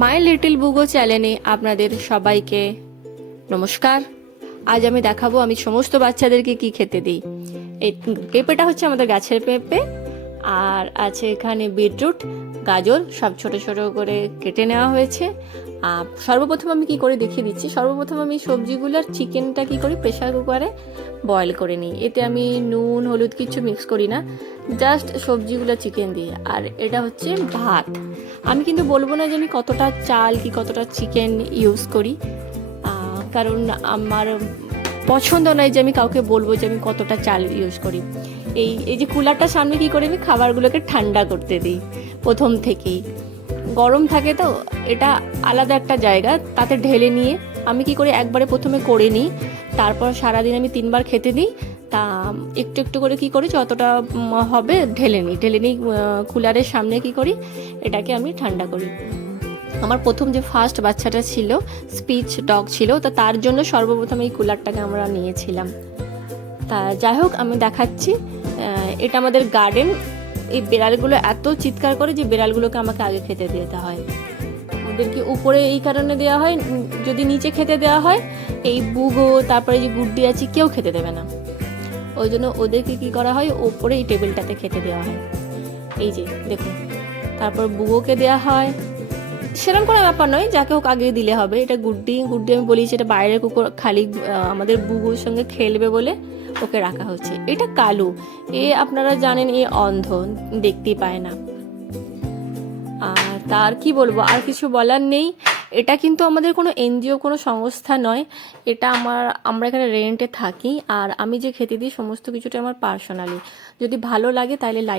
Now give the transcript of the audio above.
My little বুগো চ্যানেলে আপনাদের সবাইকে নমস্কার। আজ আমি দেখাবো আমি সমস্ত বাচ্চাদেরকে কি খেতে দিই। এই পেঁপেটা হচ্ছে আমাদের গাছের পেঁপে, আর আছে এখানে বিটরুট, গাজর সব ছোট ছোট করে কেটে নেওয়া হয়েছে। সর্বপ্রথম আমি কি করে দেখিয়ে দিচ্ছি। সর্বপ্রথম আমি সবজিগুলোর চিকেনটা কি করি প্রেশার কুকারে বয়েল করে নিই। এতে আমি নুন হলুদ কিছু মিক্স করি না, জাস্ট সবজিগুলো চিকেন দিই। আর এটা হচ্ছে ভাত। আমি কিন্তু বলবো না যে আমি কতটা চাল কি কতটা চিকেন ইউজ করি, কারণ আমার পছন্দ নয় যে আমি কাউকে বলবো যে আমি কতটা চাল ইউজ করি। এই যে কুলারটার সামনে কি করে আমি খাবারগুলোকে ঠান্ডা করতে দিই প্রথম থেকেই। গরম থাকে তো এটা আলাদা একটা জায়গা, তাতে ঢেলে নিয়ে আমি কি করি একবারে প্রথমে করে নিই, তারপর সারাদিন আমি 3বার খেতে দিই। তা একটু একটু করে কি করি যতটা হবে ঢেলে নিই কুলারের সামনে কি করি এটাকে আমি ঠান্ডা করি। আমার প্রথম যে ফার্স্ট বাচ্চাটা ছিল স্পিচ ডগ ছিল, তা তার জন্য সর্বপ্রথম এই কুলারটাকে আমরা নিয়েছিলাম। তা যাই হোক আমি দেখাচ্ছি, এটা আমাদের গার্ডেন। এই বেড়ালগুলো এত চিৎকার করে যে বেড়ালগুলোকে আমাকে আগে খেতে দিতে হয়। ওদেরকে উপরে এই কারণে দেওয়া হয়, যদি নিচে খেতে দেওয়া হয় এই বুগো তারপরে যে গুড্ডি আছে কেউ খেতে দেবে না, ওই জন্য ওদেরকে কি করা হয় ওপরে এই টেবিলটাতে খেতে দেওয়া হয়। এই যে দেখুন, তারপর বুগোকে দেওয়া হয়। সেরকম কোনো ব্যাপার নয়, যাকে হোক আগে দিলে হবে। এটা গুড্ডি আমি বলি সেটা বাইরের কুকুর, খালি আমাদের বুগুর সঙ্গে খেলবে বলে ওকে রাখা হচ্ছে। এটা কালু, আপনারা জানেন অন্ধ, দেখতেই পায় না। আর তার কি বলবো, আর কিছু বলার নেই। এটা কিন্তু আমাদের কোনো এনজিও কোনো সংস্থা নয়, এটা আমরা এখানে রেন্টে থাকি। আর আমি যে খেতে দিই সমস্ত কিছুটা আমার পার্সোনালি। যদি ভালো লাগে তাহলে লাইক